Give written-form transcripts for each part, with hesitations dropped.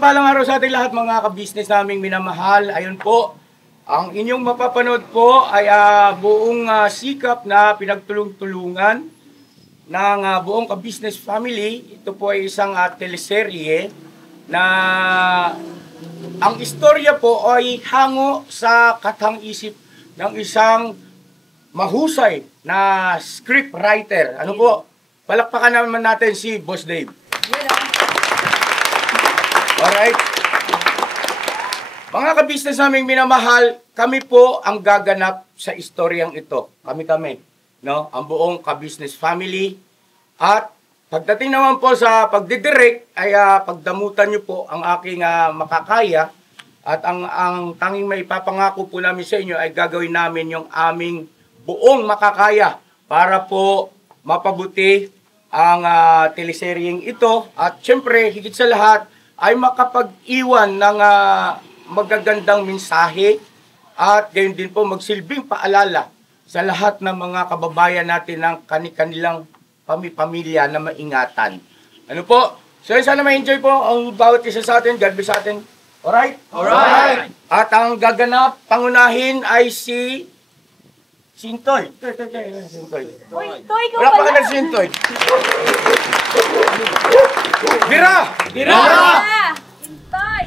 mapagpalang araw sa ating lahat mga ka-business naming minamahal. Ayun po, ang inyong mapapanood po ay buong sikap na pinagtulong-tulungan ng buong ka-business family. Ito po ay isang teleserye na ang istorya po ay hango sa katang-isip ng isang mahusay na script writer. Ano po? Palakpakan naman natin si Boss Dave. Alright. Mga ka-business naming minamahal, kami po ang gaganap sa istoryang ito. Kami, no? Ang buong ka-business family. At pagdating naman po sa pagdidirect, ay pagdamutan nyo po ang aking makakaya. At ang tanging may ipapangako po namin sa inyo ay gagawin namin yung aming buong makakaya para po mapabuti ang teleseryeng ito. At syempre, higit sa lahat, ay makapag-iwan ng magagandang mensahe at gayon din po magsilbing paalala sa lahat ng mga kababayan natin ng kanilang pamilya na maingatan. Ano po? So sana ma-enjoy po ang bawat isa sa atin. God bless sa atin. Alright? Alright! At ang gaganap, pangunahin ay si Sintoy. Sintoy. Toy, ikaw Wala pa ka pala. na Sintoy. Bira! Bira! Sintoy!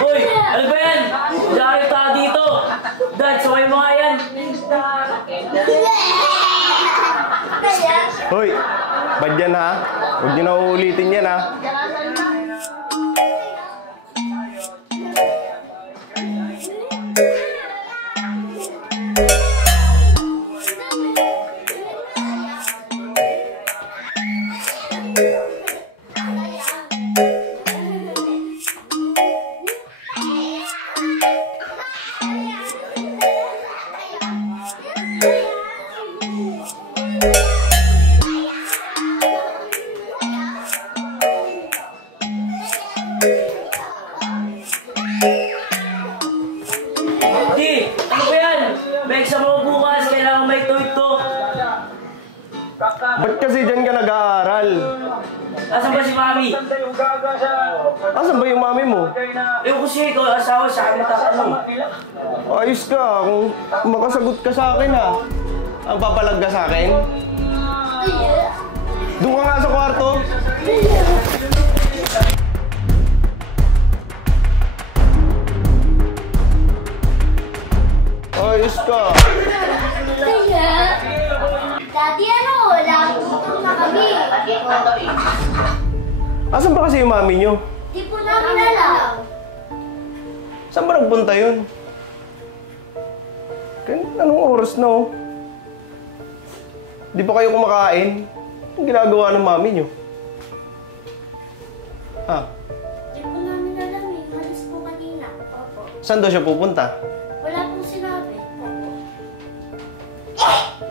Hoy! Ano ba yan? Diyan tayo dito! Dad, saway mo nga yan! Hoy, bad yan ha? Huwag nyo na uulitin yan ha? Di! Ano ba yan? May exam ako bukas, kailangan may tutok. Ba't kasi dyan ka nag-aaral? Nasaan ba si Mami? Asan ba yung mami mo? Eh, kasi ikaw asawa sa akin natatanong. Ayos ka, kung makasagot ka sa akin ha. Ang papalag ka sa akin? Doon ka nga sa kwarto. Ayos ka. Dati gutom na kami. Asan ba kasi yung mami nyo? Di po namin alam. Saan ba nagpunta yun? Anong oras na oh? Di ba kayo kumakain? Anong ginagawa ng mami nyo? Ha? Di po namin alam eh. Malis po kanina. Opo. Saan daw siya pupunta? Wala pong sinabi. Opo.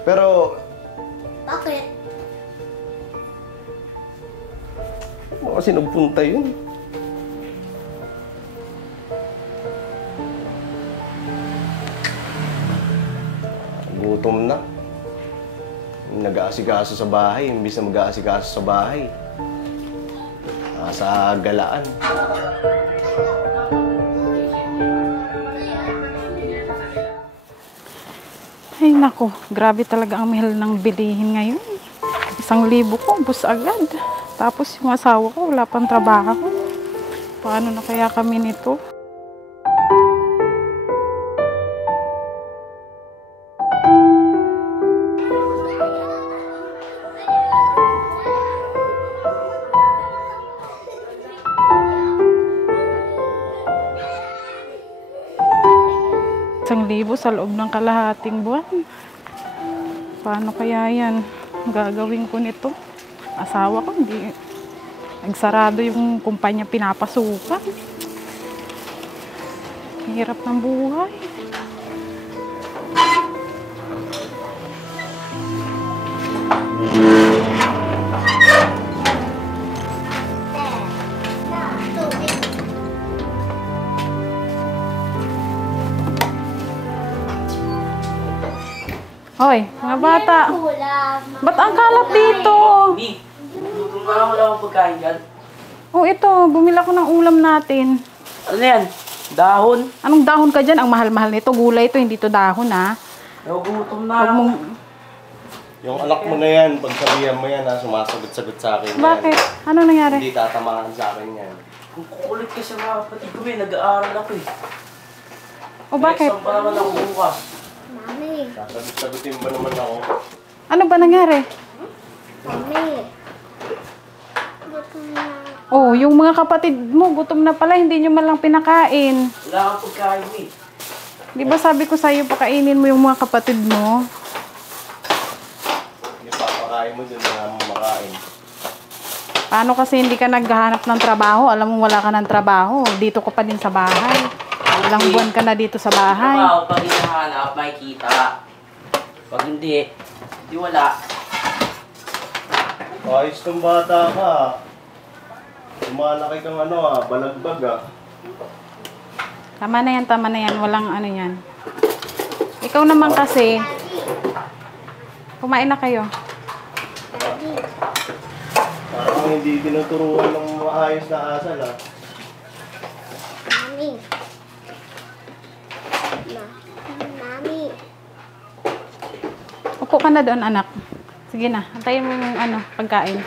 Pero, Bakit? kasi nagpunta yun. Gutom na. Nag-aasikaso sa bahay, imbis na mag-aasikaso sa bahay. Nasa galaan. Ay nako, grabe talaga ang mahal ng bilihin ngayon. 1,000 ko, bus agad. Tapos yung asawa ko, wala pang trabaho. Paano na kaya kami nito? Libo sa loob ng kalahating buwan. Paano kaya yan? Gagawin ko nito. Asawa ko, hindi. Nagsarado yung kumpanya pinapasukan. Hirap ng buhay. Hoy, mga bata. Ba't ang kalat dito? Mi, gutom na ako, wala akong pagkain dyan. Oh, ito. Bumila ko ng ulam natin. Ano na yan? Dahon? Anong dahon ka dyan? Ang mahal-mahal nito. Gulay ito, hindi to dahon, ha? Nagugutom na Huwag ako. mong... Yung anak mo na yan, pag sabihan mo yan, sumasagot-sagot sa akin yan. Bakit? Ano nangyari? Hindi tatamaan sa akin yan. Kung kukulit ka sa mga kapatid ko, nag-aaral ako eh. O bakit? Exam pa naman ako bukas. Mami, Sasagot-sagutin ba naman ako? Ano ba nangyari? mami. Gutom na. Oh, yung mga kapatid mo, gutom na pala, hindi nyo malang pinakain. Wala akong pagkain eh. Di ba sabi ko sa'yo, pakainin mo yung mga kapatid mo? Yung papakain mo dun, wala mo makain. Paano kasi hindi ka naghahanap ng trabaho? Alam mo, wala ka ng trabaho. Dito ka pa din sa bahay. Ilang buwan ka na dito sa bahay. Trabaho, pag hinahanap, makikita. Pag hindi, di wala. Ayos tong bata ka. Lumalaki kang balagbag ah. Tama na yan, tama na yan. Walang ano yan. Ikaw naman kasi, kumain na kayo. Parang hindi tinuturuan ng maayos na asal ah. Mami. Mami. Upo ka na doon, anak. Sige na, antayin mo yung pagkain.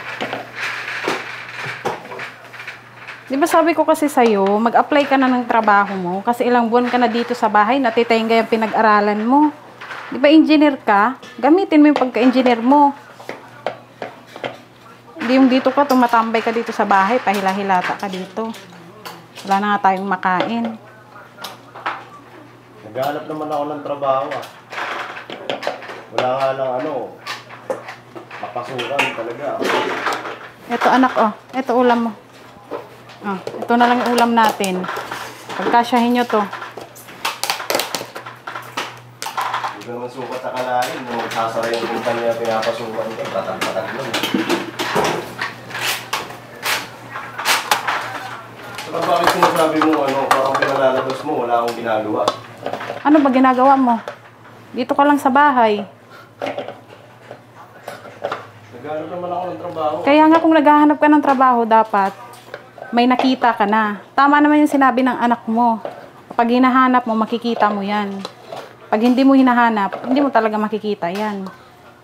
Di ba sabi ko kasi sa'yo, mag-apply ka na ng trabaho mo kasi ilang buwan ka na dito sa bahay, natitenga yung pinag-aralan mo. Di ba engineer ka? Gamitin mo yung pagka-engineer mo. Hindi yung dito ka, tumatambay ka dito sa bahay, pahila-hilata ka dito. Wala na nga tayong makain. Naghahanap naman ako ng trabaho ah. Wala nga lang mapasukan talaga. Ito anak, oh. Ito ulam mo. Oh, ito na lang yung ulam natin. Pagkasyahin nyo to. Hindi ko naman sukat sa kalahin. Nung magsasara yung kumpanya pinapasukan ko, patag-patag lang. Saka bakit sinasabi mo parang pinalalabas mo, wala akong ginagawa? Ano ba ginagawa mo? Dito ka lang sa bahay. Naghahanap naman ako ng trabaho. Kaya nga kung naghahanap ka ng trabaho, dapat may nakita ka na. Tama naman yung sinabi ng anak mo. Kapag hinahanap mo, makikita mo yan. Pag hindi mo hinahanap, hindi mo talaga makikita yan.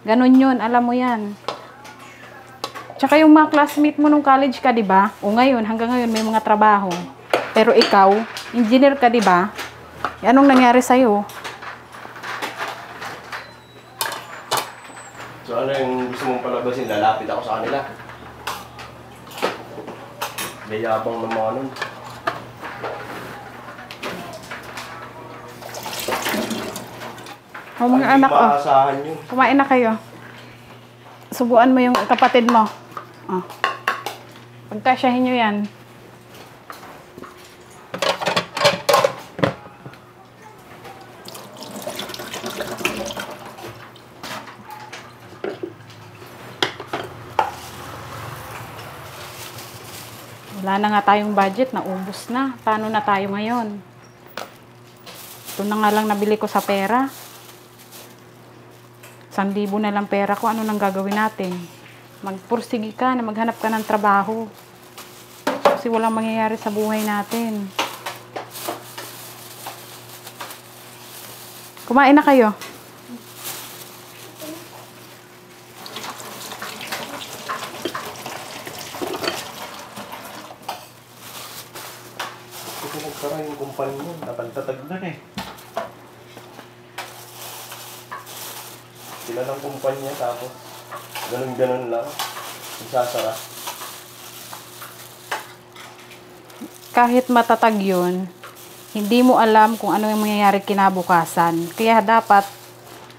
Ganon yun, alam mo yan. Tsaka yung mga classmate mo nung college ka, di ba? O ngayon, hanggang ngayon may mga trabaho. Pero ikaw, engineer ka, di ba? Anong nangyari sa'yo? So ano yung gusto mong palabasin? Lalapit ako sa kanila. Mayabang ng mga nun. O mga anak, Hindi maasahan yun. kumain na kayo. Subuan mo yung kapatid mo. Oh. Pagkasyahin nyo yan. Wala na nga tayong budget, naubos na. Paano na tayo ngayon? Ito na nga lang nabili ko sa pera. 1,000 na lang pera ko, ano nang gagawin natin? Magpursige ka na maghanap ka ng trabaho. Kasi walang mangyayari sa buhay natin. Kumain na kayo. Ito nagsara yung kumpanya mo. Napantatag na eh. Sila ng kumpanya tapos ganun-ganun lang. Isasara. Kahit matatag yun, hindi mo alam kung ano yung mangyayari kinabukasan. Kaya dapat,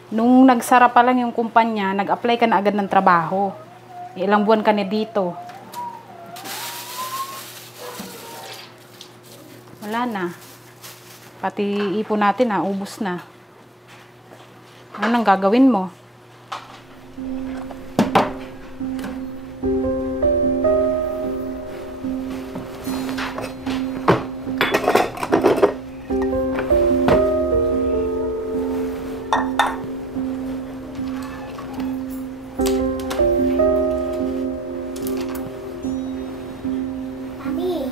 nung nagsara pa lang yung kumpanya, nag-apply ka na agad ng trabaho. Ilang buwan ka na dito. Wala na. Pati ipon natin ubos na. Ano nang gagawin mo? Mami.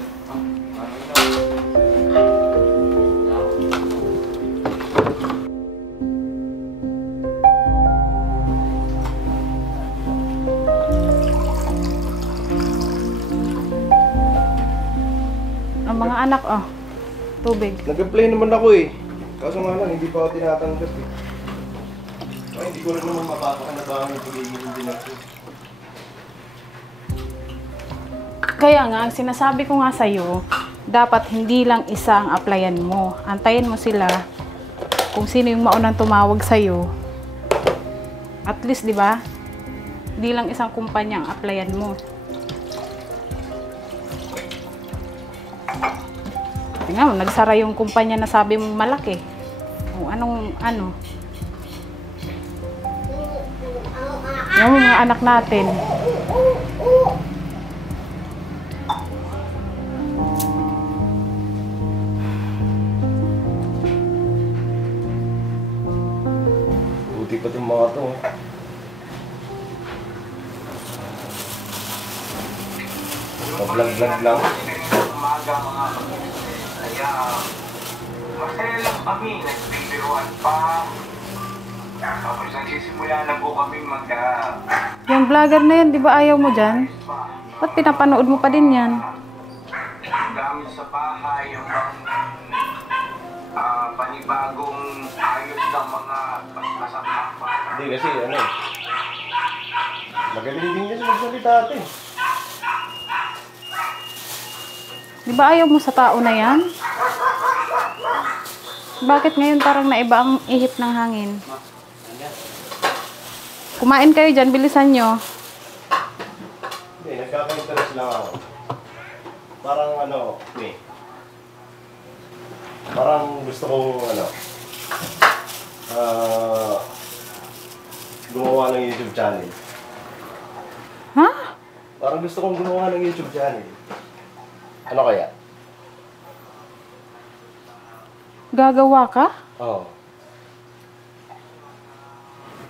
Ang mga anak, tubig. Nag-apply naman ako eh. Kaso nga lang, hindi pa ako tinatanggap eh. Ay, hindi ko rin naman mapapakanabangan yung pagiging hindi natin. Kaya nga, ang sinasabi ko nga sa'yo, dapat hindi lang isa ang applyan mo. Antayin mo sila kung sino yung maunang tumawag sa'yo. At least, di ba? Hindi lang isang kumpanya ang applyan mo. Tingnan mo, nagsara yung kumpanya na sabi mong malaki. O ano. Yung mga anak natin. Buti pa itong mga to. Pag-vlog lang. Umaga mga kapatid. Kaya masaya lang kami. Nagbibiruan pa. Tapos nagsisimula na po kami Yung vlogger na yan, di ba ayaw mo dyan? Ba't pinapanood mo pa din yan? gamit sa bahay, yung panibagong ayos ng mga kasama. Hindi kasi ano. Magaling din kasi magsalita ate. Di ba ayaw mo sa tao na yan? Bakit ngayon parang naiba ang ihip ng hangin? Kumain kayo dyan, bilisan nyo. Hindi, nagkaka-interest lang ako. Parang ano, parang gusto kong gumawa ng YouTube channel. Ha? Parang gusto kong gumawa ng YouTube channel. Ano kaya? Gagawa ka? Oo.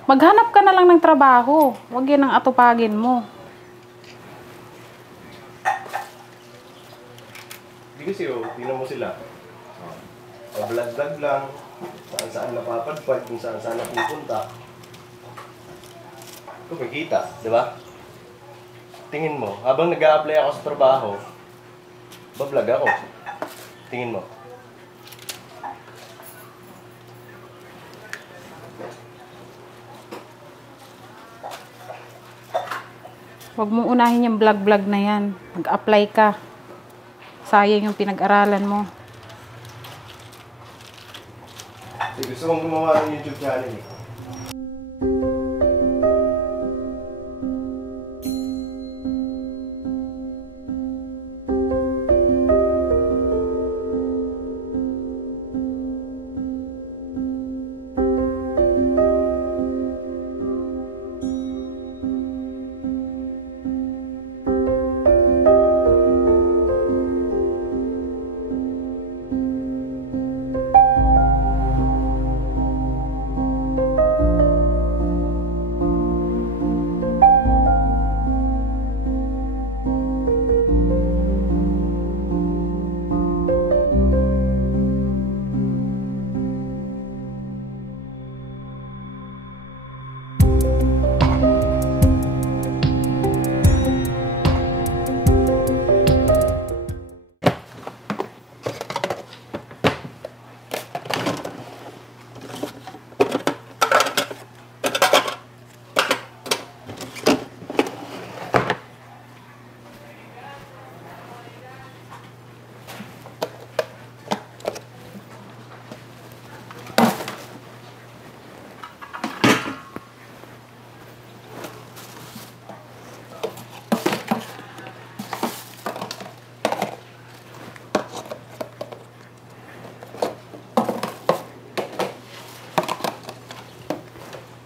Maghanap ka na lang ng trabaho. Huwag yan ang atupagin mo. Hindi kasi tingnan mo sila. Pag-vlog lang, saan-saan napapadpad, kung saan-saan napupunta. Kumikita, di ba? Tingin mo, habang nag-a-apply ako sa trabaho, bablog ako. Tingin mo. Huwag mong unahin yung vlog-vlog na yan. Mag-apply ka. Sayang yung pinag-aralan mo. Gusto kong gumawa ng YouTube channel eh.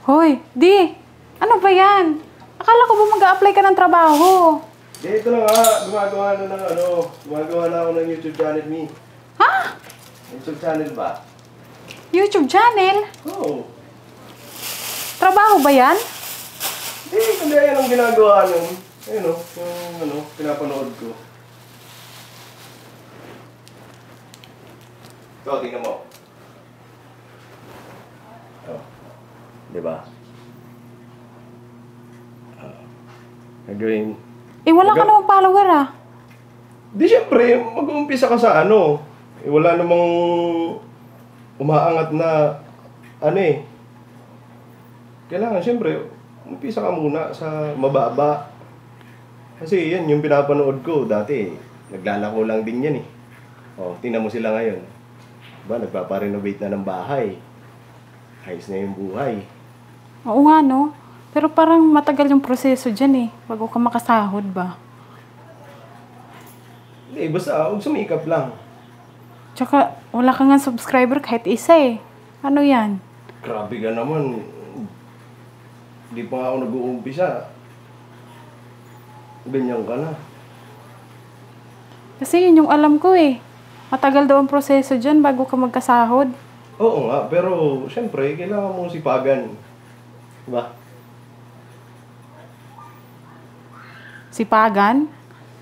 Hoy, di! Ano ba yan? Akala ko ba mag-a-apply ka ng trabaho? Ito na nga, gumagawa na ako ng YouTube channel, Mi. Ha? YouTube channel ba? YouTube channel? Oo. Trabaho ba yan? Hindi yan ang ginagawa nun. Ayun o, yung pinapanood ko. Ito, tingnan mo. Oh. Diba? Gagawin. Wala ka namang follower ah. Di syempre, mag-uumpisa ka sa wala namang umaangat na Kailangan syempre, umpisa ka muna sa mababa. Kasi yan yung pinapanood ko dati. Naglalako lang din yan eh. Oh, tingnan mo sila ngayon. Diba, nagpaparenovate na ng bahay. Ayos na yung buhay. Oo nga no. Pero parang matagal yung proseso dyan eh. Bago ka makasahod ba? Hindi, basta sumikap lang. Tsaka wala ka nga subscriber kahit isa eh. Ano yan? Grabe ka naman. Hindi pa nga ako nag-uumpisa. Ganyan ka na. Kasi yun yung alam ko eh. Matagal daw ang proseso dyan bago ka magkasahod. Oo nga, pero syempre, kailangan mong sipagan. Diba? Sipagan?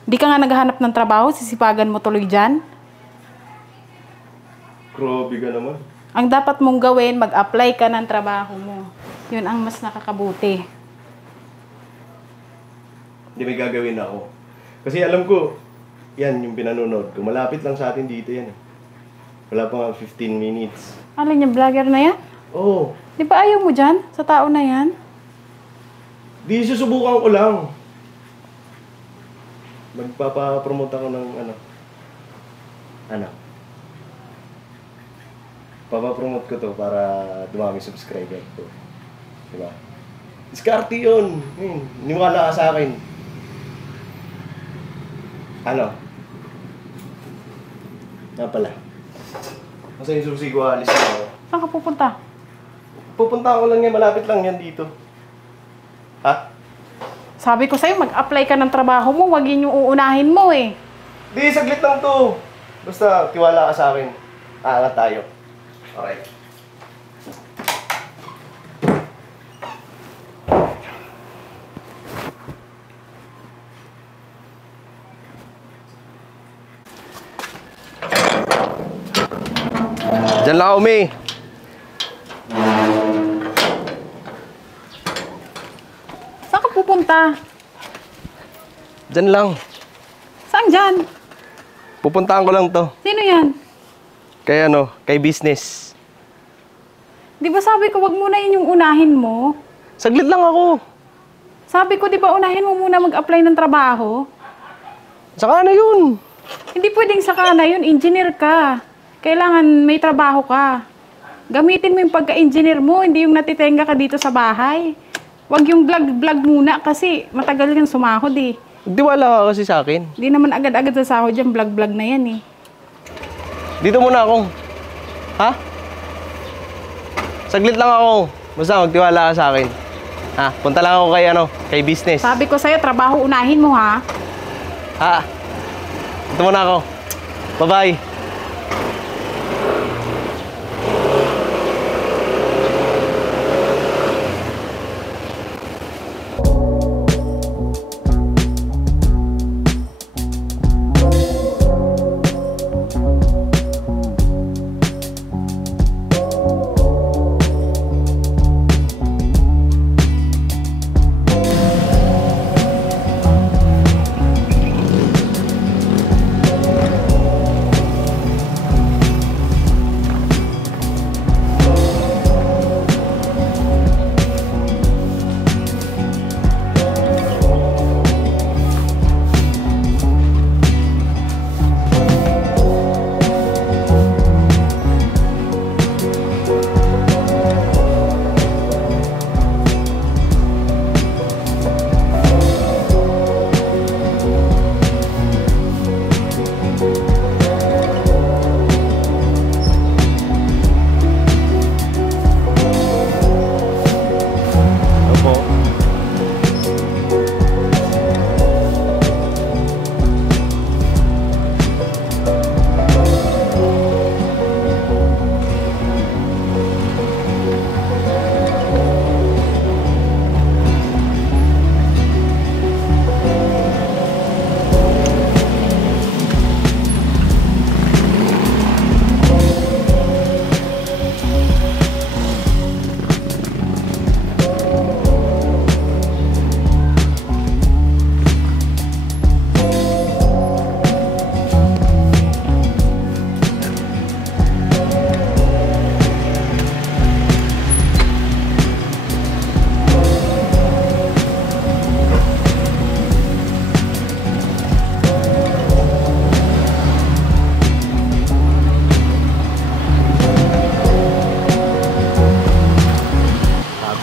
Di ka nga naghahanap ng trabaho, sisipagan mo tuloy dyan? Grabe ka naman. Ang dapat mong gawin, mag-apply ka ng trabaho mo. Yun ang mas nakakabuti. Hindi, may gagawin ako. Kasi alam ko, yan yung pinanonood ko. Malapit lang sa atin dito yan. Wala pa nga 15 minutes. Alin yung vlogger na yan? Oo. Di ba ayaw mo dyan? Sa tao na yan? Di, susubukan ko lang. Magpapapromote ako ng papapromote ko to para dumami subscriber ko. Diba? Diskarte yun. Niwala ka sa akin. Nga pala. Masa yung susi ko, alis na ako. Saan ka pupunta? Pupunta ako lang yan, malapit lang yan dito. Ha? Sabi ko sa'yo, mag-apply ka ng trabaho mo, wag yun yung uunahin mo eh. Di, saglit lang to. Basta, tiwala ka sa akin. Aangat tayo. Okay. Diyan lang ako, May. Saan ka pupunta? Diyan lang. Saan dyan? Pupuntahan ko lang to. Sino yan? Kay business. Di ba sabi ko, wag muna yun yung unahin mo? Saglit lang ako. Sabi ko, di ba unahin mo muna mag-apply ng trabaho? Saka na yun. Hindi pwedeng saka na yun, engineer ka. Kailangan may trabaho ka. Gamitin mo yung pagka-engineer mo, hindi yung natitenga ka dito sa bahay. Wag yung vlog muna kasi matagal kang sumahod eh. Diwala ka kasi sa akin. Hindi naman agad-agad sa sahod yung vlog na yan eh. Dito muna ako. Ha? Saglit lang ako. Basta magtiwala ka sa akin. Ha? Punta lang ako kay business. Sabi ko sa'yo, trabaho unahin mo ha. Ha? Dito muna ako. Bye-bye.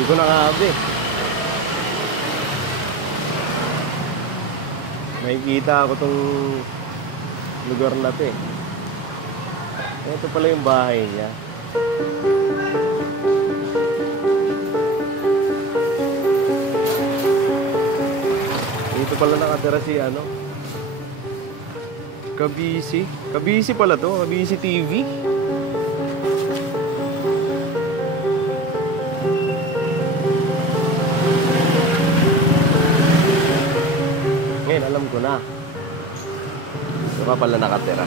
ko nakabi. Nakikita ako tong lugar na to eh. Ito pala yung bahay niya. Dito pala nakatira si ano? Kabisi. Kabisi pala to. Kabisi TV. Ngayon alam ko na. Ito pa pala nakatira.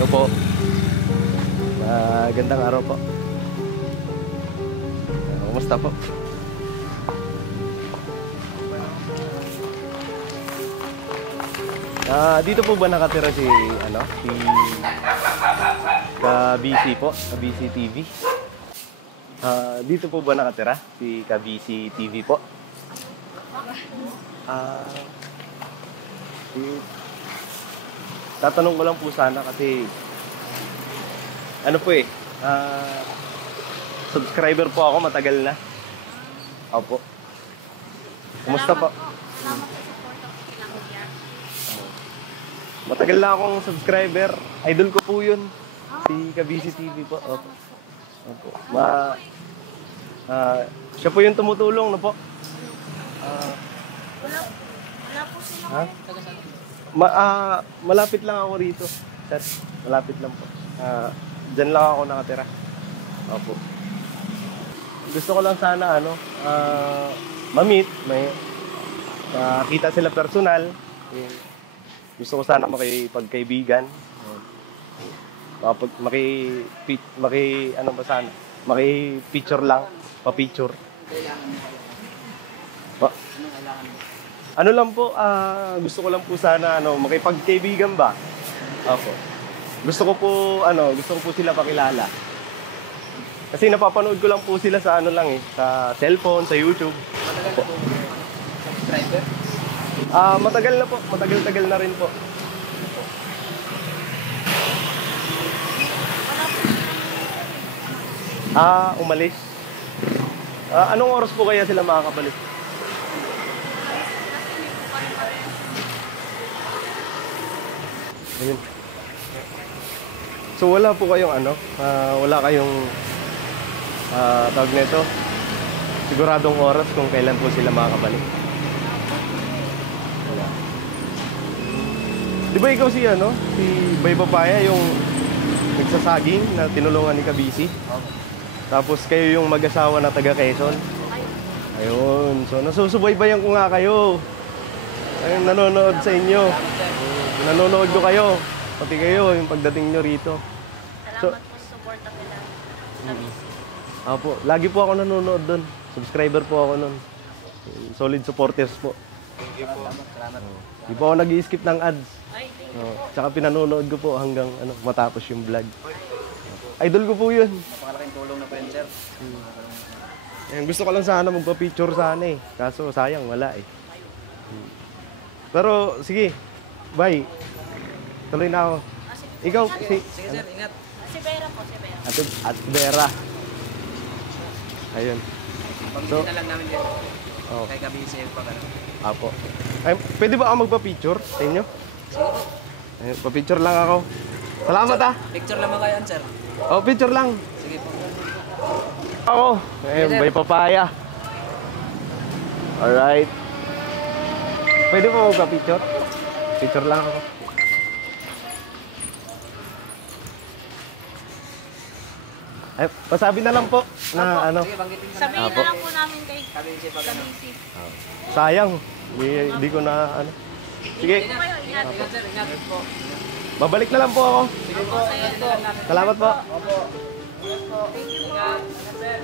Ito po. Gandang araw po. Kumusta po? Dito po ba nakatira si ano? Si Kabisi po, Kabisi TV. Dito po ba nakatira si Kabisi TV po? Tatanong ko lang po sana kasi ano po eh, subscriber po ako, matagal na. Opo. Kumusta po? Salamat sa support of lang kuya. Matagal na akong subscriber. Idol ko po yun. Si Kabisi TV po. Opo. Opo. Siya po yung tumutulong, no po? Wala po sila. Ha? Malapit lang ako rito. Sir, malapit lang po. Diyan lang ako nakatira. Opo. Gusto ko lang sana ma-meet, makita sila personal. Gusto ko sana makipagkaibigan. Maki-picture lang, pa-picture. Ano lang po, gusto ko lang po sana makipagkaibigan ba? Opo. Gusto ko po sila pakilala. Kasi napapanood ko lang po sila sa sa cellphone, sa YouTube. Matagal na po subscriber? Matagal na po, matagal-tagal na rin po. Umalis. Anong oras po kaya sila makakabalik? Ayun. So wala po kayong wala kayong tawag nito, siguradong oras kung kailan po sila makakabalik. Wala. Di ba ikaw si Bay Papaya, yung nagsasaging na tinulungan ni Kabisi? Tapos kayo yung mag-asawa na taga Quezon? Ayun. So nasusubaybayan ko nga kayo. Ayun, nanonood sa inyo. Nanonood ko kayo. Pati kayo, yung pagdating nyo rito. Salamat po sa support of nila. Apo, lagi po ako nanonood doon. Subscriber po ako noon. Solid supporters po. Thank you po. Salamat. Di po ako nag-i-skip ng ads. Ay, thank you po. Tsaka pinanonood ko po hanggang matapos yung vlog. Idol ko po yun. Napakalaking tulong na po yun, sir. Ayan, gusto ko lang sana magpa-picture sana eh. Kaso sayang, wala eh. Pero, sige. Bye. Tuloy na ako. Ikaw, Sige, sir, ingat. Si Vera po, si Vera. At Vera. Ayun. Pag-ibig na lang namin din. Oh. Kay Kabisi pag Apo. Ay, pwede ba ako magpa-picture sa inyo? Sige po. Ayun, pa-picture lang ako. Salamat ah. Picture lamang kayo, sir. Oh, picture lang. Sige po. Ako. Ayun, Bay Papaya. Alright. Pwede ba magpa-picture? Picture lang ako. Ay, pasabi na lang po na Sige, banggitin ka na. Sabihin Apo. na lang po namin kay Kabisi pag Kabisi. sayang. Hindi ko na Sige, Kayo, ingat. Ingat, sir, ingat po. babalik na lang po ako. Sige po, ingat po. Salamat po. Opo. Ingat, sir.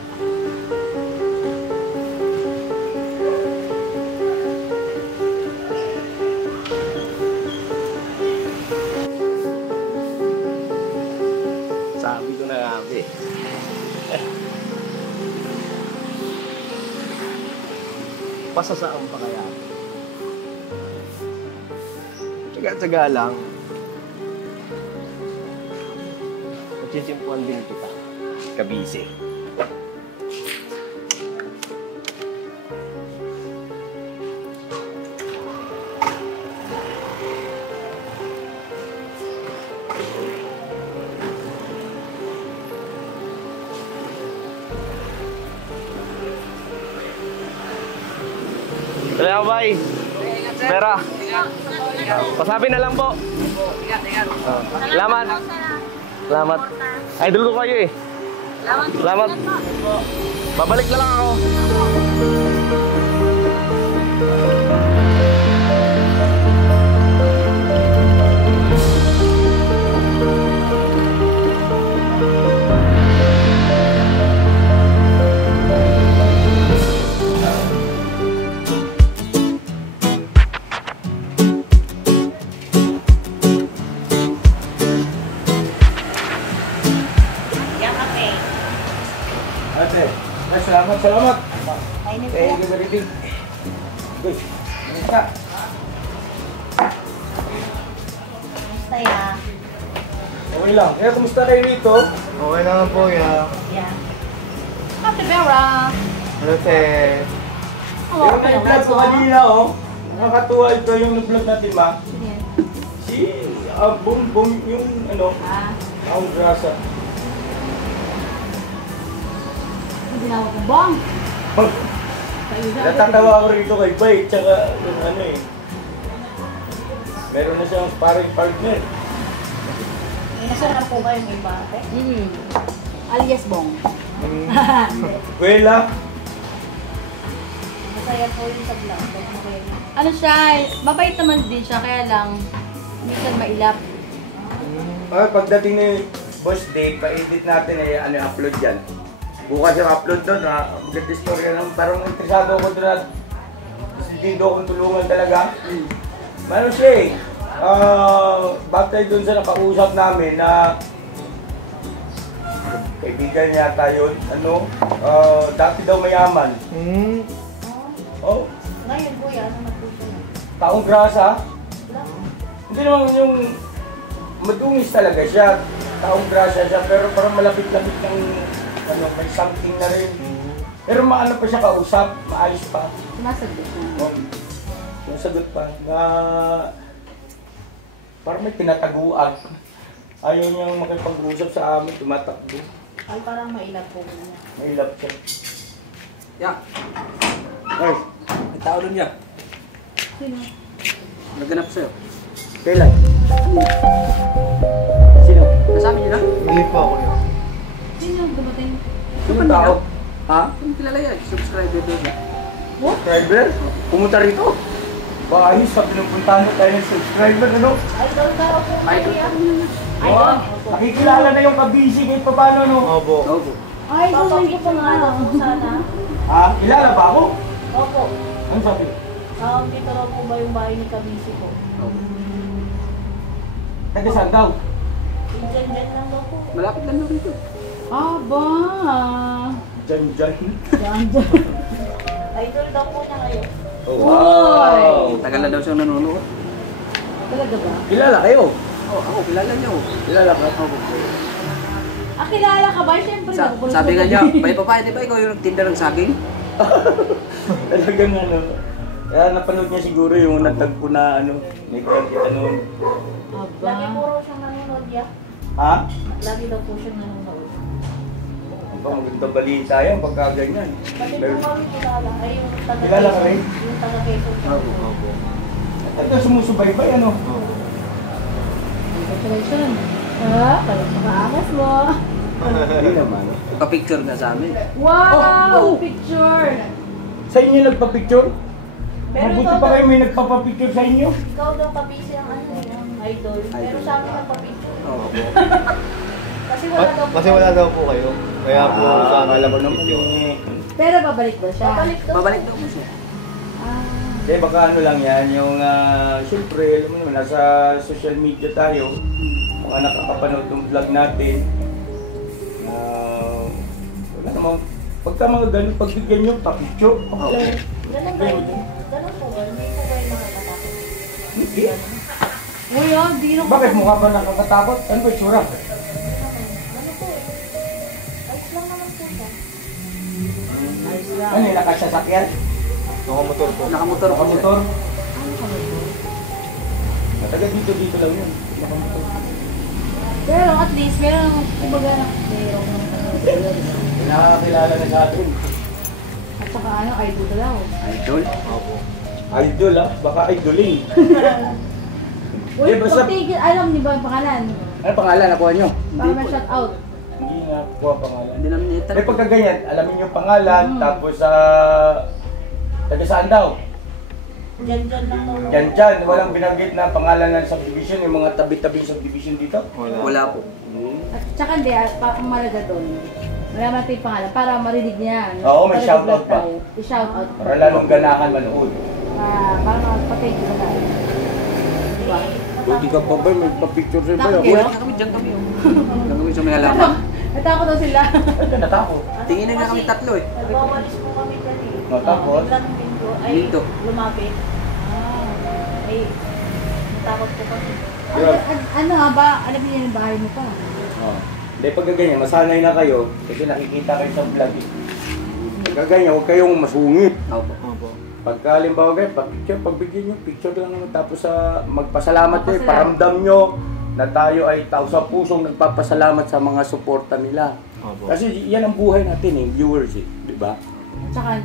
Pasasaan pa kaya? Tsaga-tsaga lang. Magsisimpuan din kita. Kabisi. Kaya bay, pera. Pasabi na lang po. Ingat. Salamat. Salamat. Idol ko kayo eh. Salamat. Babalik na lang ako. Ate, salamat. Thank you very much. Good. Kamusta? Basta ya. Okay lang. Kaya kumusta kayo rito? Okay naman po, ya. Yeah. Ate Vera. Ano te? Yung na-vlog ko kanina, oh. Nakakatuwa ito yung na-vlog natin, ma. Si, Bum, yung ano, ang grasa. Hindi na ako bang. Natatawa ako rito kay Bay, tsaka yung ano eh. Meron na siyang sparring partner. Nasa na po kayo may bate? Alias Bong. Kuwela. Masaya po yung sa vlog. Ano siya, mabait naman din siya, kaya lang, minsan mailap. Pagdating ni Boss Dave, pa-edit natin eh, ano upload yan. Bukas yung upload doon, ha? Maganda istorya lang. Parang interesado ako doon at hindi akong tulungan talaga. Ano siya eh, batay doon sa nakausap namin na kaibigan yata yun, ano, dati daw mayaman. Oh, Ngayon po yan, ano po siya? taong grasa. Hindi naman yung madungis talaga siya. Taong grasa siya, pero parang malapit-lapit ng ano, may something na rin. Pero maano pa siya kausap, maayos pa. Sumasagot na. Yung sagot pa na parang may tinataguan. Ayaw niyang makipag-usap sa amin, tumatakbo. Ay, parang mailap po niya. May love siya. Ya, Ay, may tao doon ya. Sino? Nagganap sa'yo. kailan? Sino? Nasama niyo na? Hindi pa ako yun. Sino dumating? Sino tao? Ha? Hindi kilala yan. Subscriber doon ya. Subscriber? Pumunta rito? Baka ayos, sa pinupuntahan mo tayo ng subscriber, ano? Idol ka po Idol niya. Diba? Nakikilala na yung kabisi kahit pa paano, no? Opo. Opo. Ay, Papakita ko nga po sana. Ha? Kilala ba ako? Opo. Ano sabi? Dito raw po ba yung bahay ni Kabisi ko? Taga saan daw? Diyan lang daw po. Malapit lang daw rito. Aba. Diyan. Idol daw po niya ngayon. Oh, wow! Tagal na daw siyang nanonood. Talaga ba? Kilala kayo? Oh, ako, kilala niyo. Kilala ka? Kilala ka ba? Siyempre, nakukulong Sabi ko nga na niya, din. pa, di ba ikaw yung nagtinda ng saging? Talagang ano. Kaya napanood niya siguro yung natagpo na ano, may kita noon. Lagi po Aba. raw siyang nanonood ya. Ha? Lagi daw po siyang nanonood. Ang maganda balita yan pagka ganyan. Pati po kami kilala. Ay, yung taga Kilala ka rin? Yung taga Quezon. Talagang sumusubaybay ano? Congratulations. Ha? Kaya makaangas mo. Hindi naman. Pa-picture nga sa amin. Wow! Picture! Sa inyo nagpa-picture? Pero Mabuti ikaw pa kayo daw, may nagpapa-picture sa inyo. ikaw daw Kabisi ang ano, ang idol. Pero sa amin nagpa-picture. Oo. Kasi wala daw po. Kasi wala daw po kayo. Kaya po sa alam ko naman video. eh. Pero babalik ba siya? Babalik daw. Babalik daw po siya. Hindi, baka ano lang yan, yung siyempre, alam mo naman, nasa social media tayo. Mga nakakapanood ng vlog natin. Wala namang Pagka mga ganun, pagbigyan nyo, papicture. Okay. Ganun ba? Ganun po ba? Hindi po ba yung nakakatakot? Hindi. Uy, di na Bakit mukha ba nakakatakot? Ano ba itsura? Ano po eh? Ayos lang naman po siya. Ayos lang. Ano yung nakasasakyan? Nakamotor po. Nakamotor ako siya. Nakamotor? Matagal dito lang yun. Nakamotor. Pero at least, meron kumbaga na mayroong Nakakilala na sa atin. at saka ano, idol daw. Idol? Idol ah, baka idolin. Uy, Eh, basta- pagtigil, alam niyo ba ang pangalan? Ano pangalan? Nakuha nyo? Para ma-shout out. Hindi na kuha pangalan. Hindi namin niya Eh pagka ganyan, alamin yung pangalan, tapos taga saan daw? Diyan lang daw. Dyan, walang binanggit na pangalan ng subdivision, yung mga tabi-tabi subdivision dito. Wala po. At saka hindi, ang malaga doon. Malaman natin yung pangalan para marinig niya. Oo, may Para shout out i-vlog ba? tayo. I-shout out. Para lalong ganahan manood. Para makapatay ko na tayo. Diba? Hindi ka pa ba, may pa-picture sa'yo ba? Takot kayo? Diyan kami. Diyan kami sa may halaman. Natakot daw sila. Ay, ka natakot. Tingin na kami tatlo eh. Nagwawalis po kami dyan eh. Oh, tapos? Biglang minto ay Minto. lumapit. Ay, natakot po kami. Ano nga ba? Alam niyo yung bahay mo pa. Oh. Hindi, pagka ganyan, masanay na kayo, kasi nakikita kayo sa vlog eh. Pagka ganyan, huwag kayong masungit. Opo. Pagka halimbawa kayo, picture, pagbigyan nyo, picture lang naman. Tapos magpasalamat kayo, paramdam nyo na tayo ay tao sa pusong nagpapasalamat sa mga suporta nila. Kasi yan ang buhay natin eh, viewers eh, di ba? At saka,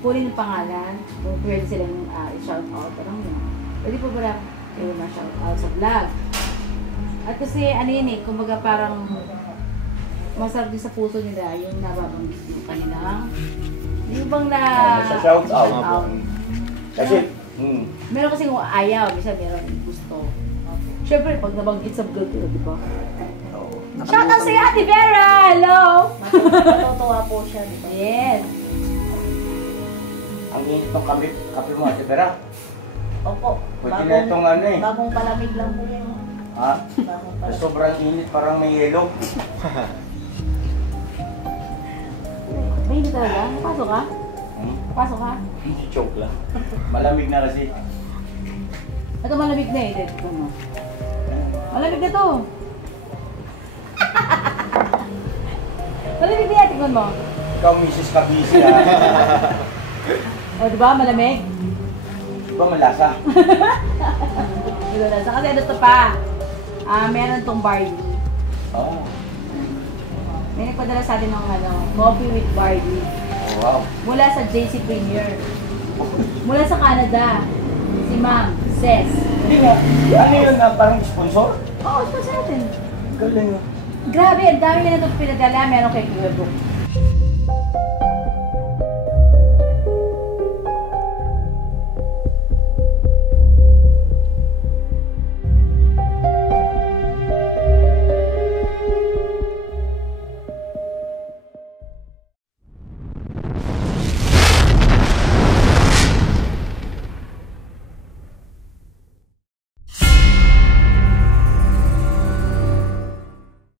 kunin yung pangalan. Kung pwede silang i-shout out. Parang yun. Pwede po ba lang kayo ma-shout out sa vlog? At kasi ano yun eh, kumbaga parang masarap din sa puso nila yung nababanggit yung kanilang yung bang na Sa shout out. out. Kasi, Meron kasi kung ayaw, minsan meron gusto. Siyempre, pag nabanggit sa vlog yun, di ba? Shout out sa Ate Vera! Hello! Matutuwa po siya. Di ba? Yes! ang init ng kape mo, Ate Vera. Opo. Pwede na itong ano eh. Bagong palamig lang po yan. Ha? Bagong palamig. Sobrang init, parang may yelo. May hindi talaga? Pasok ka? Pasok ka? Hindi, joke lang. Malamig na kasi. Ito malamig na eh. Dito mo. Malamig na to. Malamig na yan. Tingnan mo. Ikaw, Mrs. Kabisi ha. O, di ba? Malamig? Di ba malasa? Ito na. Kasi ano to pa? Meron tong barley. Oo. May nagpadala sa atin ng coffee with barley. Wow. Mula sa JC Premier. Mula sa Canada. Si Ma'am Ses. Hindi nga. Ano yun na parang sponsor? Oo, ito sa atin. Galing ah. Grabe, ang dami na itong pinadala. Meron kay Kuya Book.